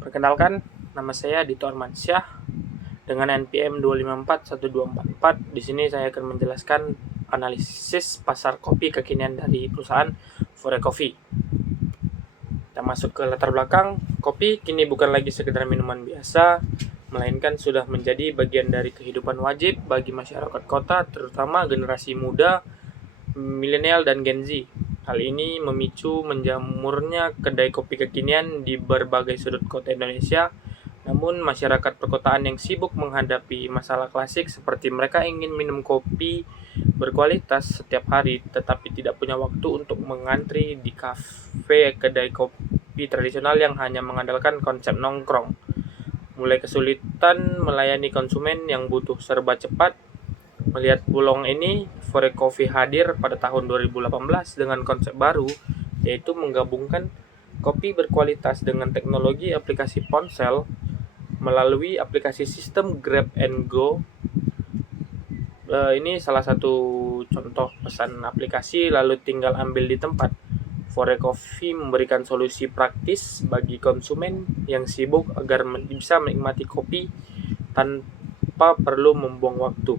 Perkenalkan, nama saya Dito Armansyah dengan NPM 2541244. Di sini saya akan menjelaskan analisis pasar kopi kekinian dari perusahaan Fore Coffee. Kita masuk ke latar belakang. Kopi kini bukan lagi sekedar minuman biasa, melainkan sudah menjadi bagian dari kehidupan wajib bagi masyarakat kota, terutama generasi muda, milenial dan Gen Z. Hal ini memicu menjamurnya kedai kopi kekinian di berbagai sudut kota Indonesia. Namun masyarakat perkotaan yang sibuk menghadapi masalah klasik seperti mereka ingin minum kopi berkualitas setiap hari tetapi tidak punya waktu untuk mengantri di kafe kedai kopi tradisional yang hanya mengandalkan konsep nongkrong. Mulai kesulitan melayani konsumen yang butuh serba cepat. Melihat peluang ini, Fore Coffee hadir pada tahun 2018 dengan konsep baru, yaitu menggabungkan kopi berkualitas dengan teknologi aplikasi ponsel melalui aplikasi sistem Grab and Go. Ini salah satu contoh pesan aplikasi lalu tinggal ambil di tempat. Fore Coffee memberikan solusi praktis bagi konsumen yang sibuk agar bisa menikmati kopi tanpa perlu membuang waktu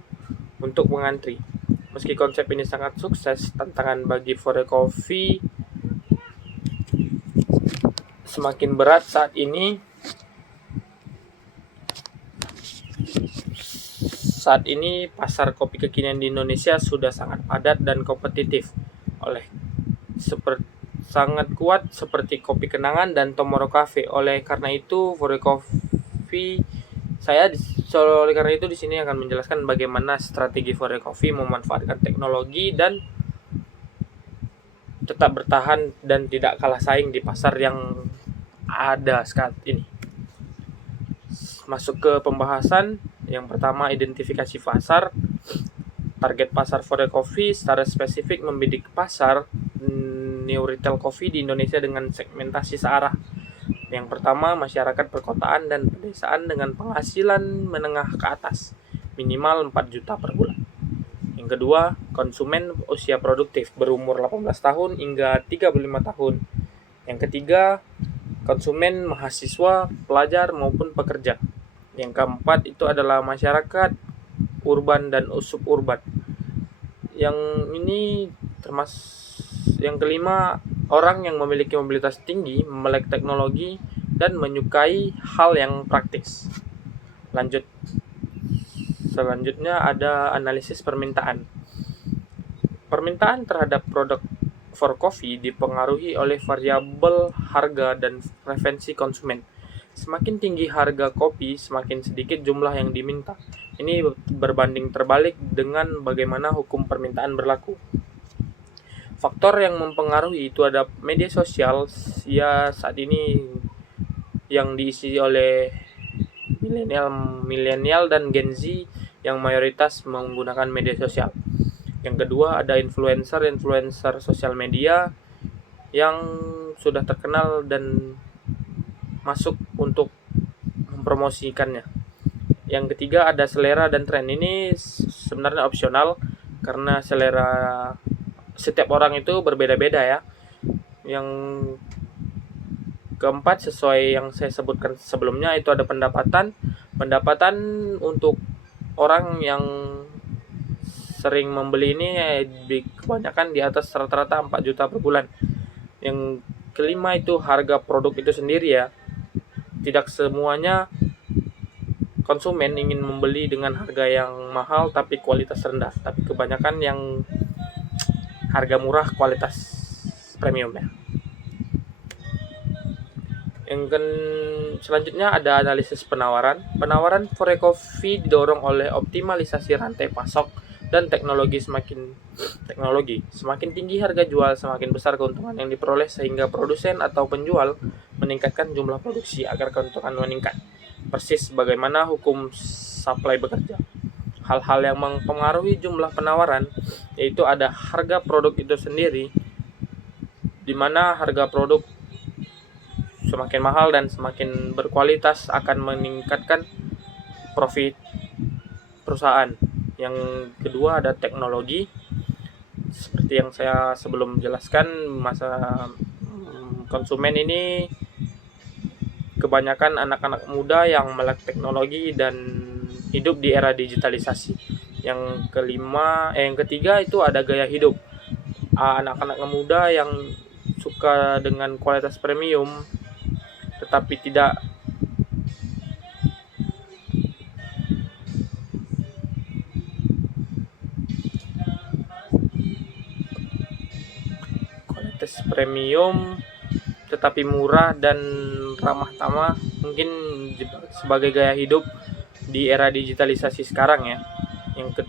untuk mengantri. Meski konsep ini sangat sukses, tantangan bagi Fore Coffee semakin berat saat ini. Saat ini pasar kopi kekinian di Indonesia sudah sangat padat dan kompetitif sangat kuat seperti Kopi Kenangan dan Tomorrow Cafe. Oleh karena itu, Fore Coffee di sini akan menjelaskan bagaimana strategi Fore Coffee memanfaatkan teknologi dan tetap bertahan dan tidak kalah saing di pasar yang ada saat ini. Masuk ke pembahasan. Yang pertama, identifikasi pasar. Target pasar Fore Coffee secara spesifik membidik pasar new retail coffee di Indonesia dengan segmentasi searah. Yang pertama, masyarakat perkotaan dan pedesaan dengan penghasilan menengah ke atas, minimal 4 juta per bulan. Yang kedua, konsumen usia produktif berumur 18 tahun hingga 35 tahun. Yang ketiga, konsumen mahasiswa, pelajar maupun pekerja. Yang keempat itu adalah masyarakat urban dan suburban. Yang kelima, orang yang memiliki mobilitas tinggi, melek teknologi, dan menyukai hal yang praktis. Selanjutnya ada analisis permintaan. Permintaan terhadap produk Fore Coffee dipengaruhi oleh variabel harga dan preferensi konsumen. Semakin tinggi harga kopi, semakin sedikit jumlah yang diminta. Ini berbanding terbalik dengan bagaimana hukum permintaan berlaku. Faktor yang mempengaruhi itu ada media sosial saat ini yang diisi oleh milenial dan Gen Z yang mayoritas menggunakan media sosial. Yang kedua ada influencer sosial media yang sudah terkenal dan masuk untuk mempromosikannya. Yang ketiga ada selera dan tren. Ini sebenarnya opsional karena selera setiap orang itu berbeda-beda ya. Yang keempat, sesuai yang saya sebutkan sebelumnya, itu ada pendapatan untuk orang yang sering membeli ini kebanyakan di atas rata-rata 4 juta per bulan. Yang kelima itu harga produk itu sendiri ya. Tidak semuanya konsumen ingin membeli dengan harga yang mahal tapi kualitas rendah, tapi kebanyakan yang harga murah kualitas premium ya. Selanjutnya ada analisis penawaran. Penawaran Fore Coffee didorong oleh optimalisasi rantai pasok dan teknologi. Semakin tinggi harga jual, semakin besar keuntungan yang diperoleh sehingga produsen atau penjual meningkatkan jumlah produksi agar keuntungan meningkat. Persis bagaimana hukum supply bekerja. Hal-hal yang mempengaruhi jumlah penawaran yaitu ada harga produk itu sendiri, di mana harga produk semakin mahal dan semakin berkualitas akan meningkatkan profit perusahaan. Yang kedua ada teknologi. Seperti yang saya sebelum jelaskan, konsumen ini kebanyakan anak-anak muda yang melek teknologi dan hidup di era digitalisasi. Yang ketiga itu ada gaya hidup. Anak-anak muda yang suka dengan kualitas premium tetapi tidak murah dan ramah tamah, mungkin sebagai gaya hidup di era digitalisasi sekarang ya. Yang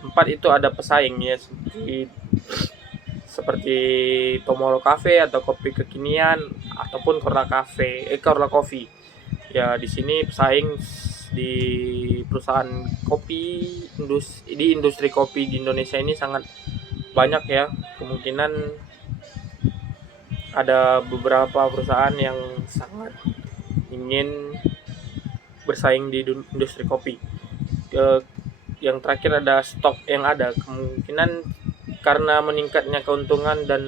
keempat itu ada pesaing ya, seperti Tomorrow Cafe atau kopi kekinian ataupun Korla Coffee. Ya di sini pesaing di perusahaan kopi di industri kopi di Indonesia ini sangat banyak ya. Kemungkinan ada beberapa perusahaan yang sangat ingin bersaing di industri kopi. Yang terakhir ada stok yang ada. Kemungkinan karena meningkatnya keuntungan dan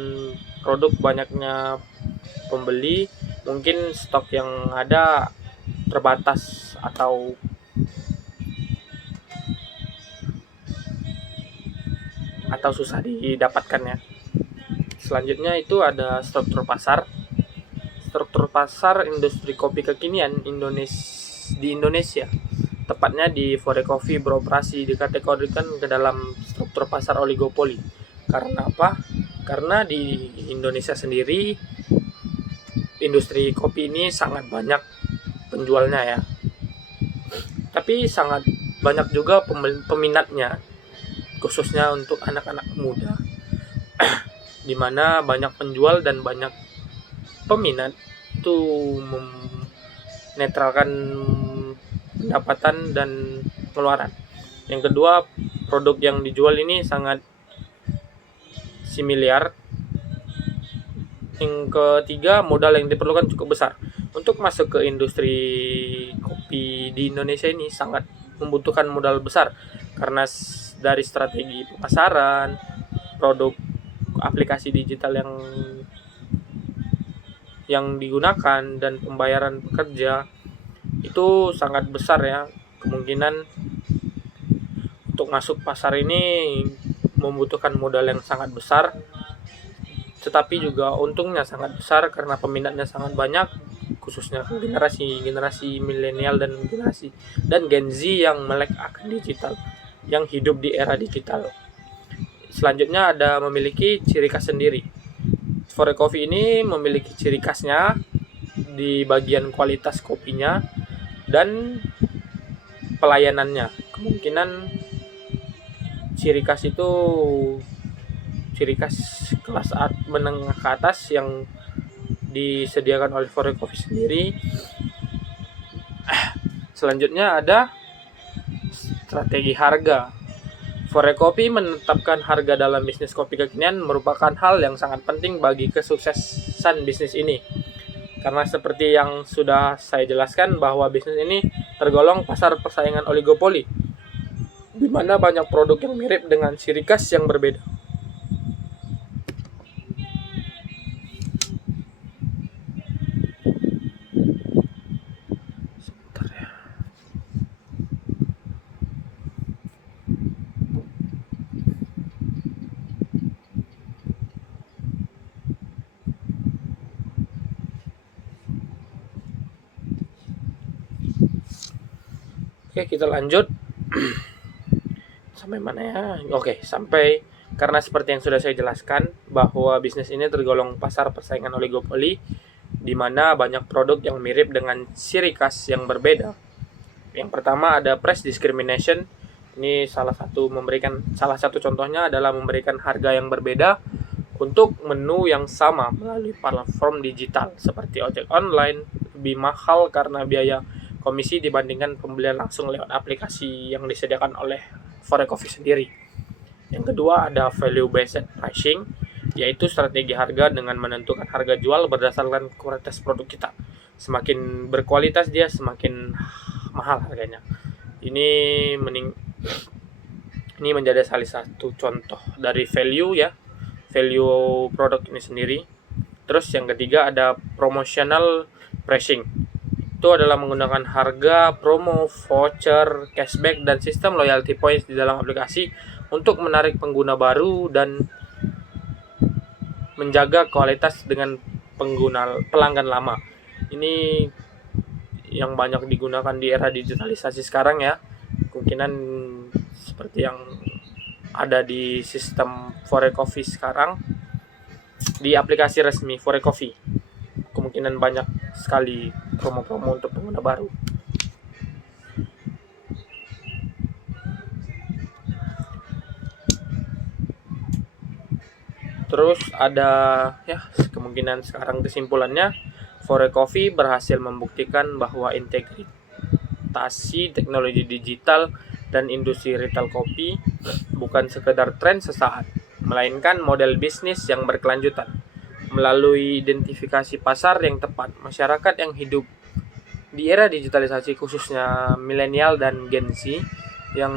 produk banyaknya pembeli, mungkin stok yang ada terbatas atau susah didapatkan ya. Selanjutnya itu ada struktur pasar. Struktur pasar industri kopi kekinian di Indonesia, tepatnya di Forecoffee, beroperasi dikategorikan ke dalam struktur pasar oligopoli. Karena apa? Karena di Indonesia sendiri industri kopi ini sangat banyak penjualnya ya. Tapi sangat banyak juga peminatnya, khususnya untuk anak-anak muda. Di mana banyak penjual dan banyak peminat itu menetralkan pendapatan dan pengeluaran. Yang kedua, produk yang dijual ini sangat similar. Yang ketiga, modal yang diperlukan cukup besar. Untuk masuk ke industri kopi di Indonesia ini sangat membutuhkan modal besar karena dari strategi pemasaran, produk, aplikasi digital yang digunakan dan pembayaran pekerja itu sangat besar ya. Kemungkinan untuk masuk pasar ini membutuhkan modal yang sangat besar, tetapi juga untungnya sangat besar karena peminatnya sangat banyak, khususnya generasi milenial dan Gen Z yang melek akan digital, yang hidup di era digital. Selanjutnya ada memiliki ciri khas sendiri. Forecoffee ini memiliki ciri khasnya di bagian kualitas kopinya dan pelayanannya. Kemungkinan ciri khas itu ciri khas kelas menengah ke atas yang disediakan oleh Forecoffee sendiri. Selanjutnya ada strategi harga. Forecoffee menetapkan harga dalam bisnis kopi kekinian merupakan hal yang sangat penting bagi kesuksesan bisnis ini. Karena seperti yang sudah saya jelaskan bahwa bisnis ini tergolong pasar persaingan oligopoli, di mana banyak produk yang mirip dengan ciri khas yang berbeda. Oke, kita lanjut. Sampai mana ya? Oke, sampai karena seperti yang sudah saya jelaskan bahwa bisnis ini tergolong pasar persaingan oligopoli, di mana banyak produk yang mirip dengan ciri khas yang berbeda. Yang pertama ada price discrimination. Ini salah satu contohnya adalah memberikan harga yang berbeda untuk menu yang sama melalui platform digital seperti ojek online, lebih mahal karena biaya komisi dibandingkan pembelian langsung lewat aplikasi yang disediakan oleh Forecoffee sendiri. Yang kedua ada value based pricing, yaitu strategi harga dengan menentukan harga jual berdasarkan kualitas produk kita. Semakin berkualitas dia semakin mahal harganya. Ini menjadi salah satu contoh dari value produk ini sendiri. Terus yang ketiga ada promotional pricing. itu adalah menggunakan harga, promo, voucher, cashback, dan sistem loyalty points di dalam aplikasi untuk menarik pengguna baru dan menjaga kualitas dengan pelanggan lama. Ini yang banyak digunakan di era digitalisasi sekarang ya. Kemungkinan seperti yang ada di sistem Forecoffee sekarang di aplikasi resmi Forecoffee. Kemungkinan banyak sekali promo-promo untuk pengguna baru. Terus ada ya kemungkinan sekarang kesimpulannya Forecoffee berhasil membuktikan bahwa integrasi teknologi digital dan industri retail kopi bukan sekedar tren sesaat, melainkan model bisnis yang berkelanjutan. Melalui identifikasi pasar yang tepat, masyarakat yang hidup di era digitalisasi khususnya milenial dan Gen Z yang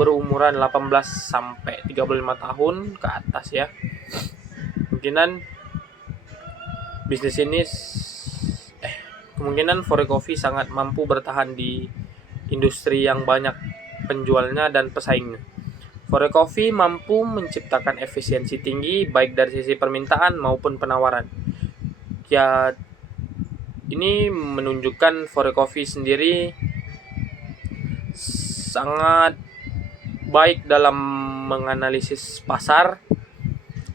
berumuran 18 sampai 35 tahun ke atas ya. Kemungkinan Forecoffee sangat mampu bertahan di industri yang banyak penjualnya dan pesaingnya. Forecoffee mampu menciptakan efisiensi tinggi baik dari sisi permintaan maupun penawaran. Ya, ini menunjukkan Forecoffee sendiri sangat baik dalam menganalisis pasar,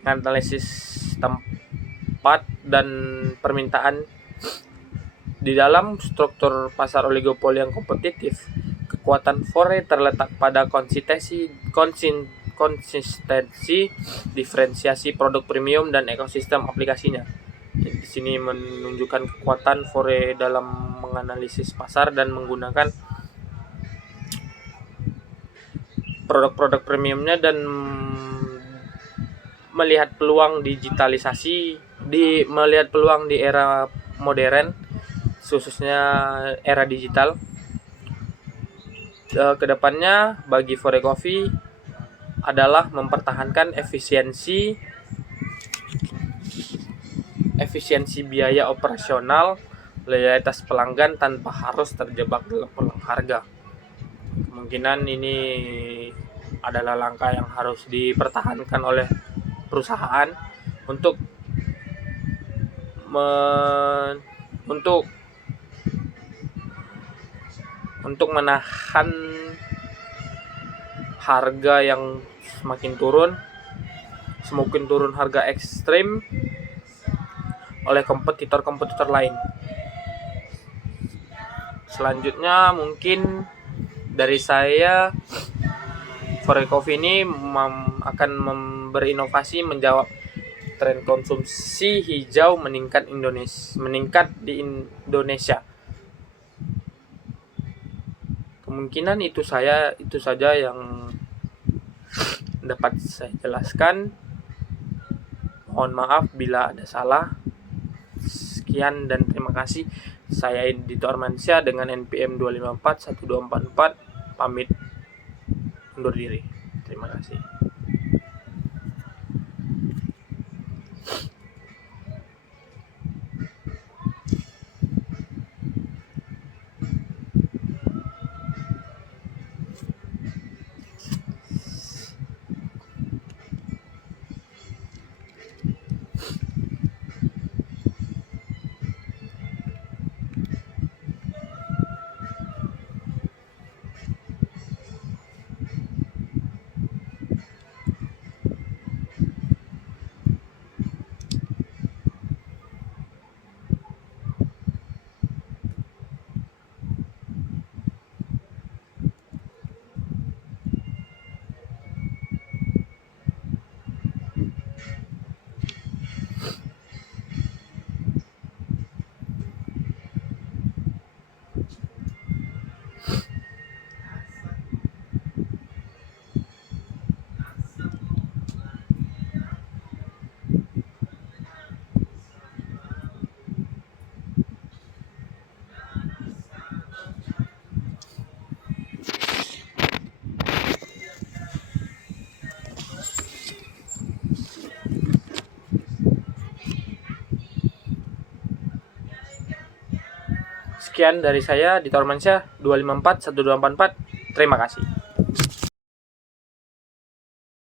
menganalisis tempat dan permintaan. Di dalam struktur pasar oligopoli yang kompetitif, kekuatan Fore terletak pada konsistensi, diferensiasi produk premium dan ekosistem aplikasinya. Di sini menunjukkan kekuatan Fore dalam menganalisis pasar dan menggunakan produk-produk premiumnya dan melihat peluang digitalisasi, melihat peluang di era modern, khususnya era digital. Kedepannya bagi Forecoffee adalah mempertahankan efisiensi biaya operasional, loyalitas pelanggan tanpa harus terjebak dalam peluang harga. Kemungkinan ini adalah langkah yang harus dipertahankan oleh perusahaan untuk menahan harga yang semakin turun harga ekstrim oleh kompetitor lain. Selanjutnya mungkin dari saya, Forecoffee ini akan berinovasi menjawab tren konsumsi hijau meningkat di Indonesia. Kemungkinan itu saja yang dapat saya jelaskan. Mohon maaf bila ada salah. Sekian dan terima kasih. Saya Dito Armansyah dengan NPM 2541244 pamit undur diri. Terima kasih. Sekian dari saya, Dito Armansyah, 254 1244. Terima kasih.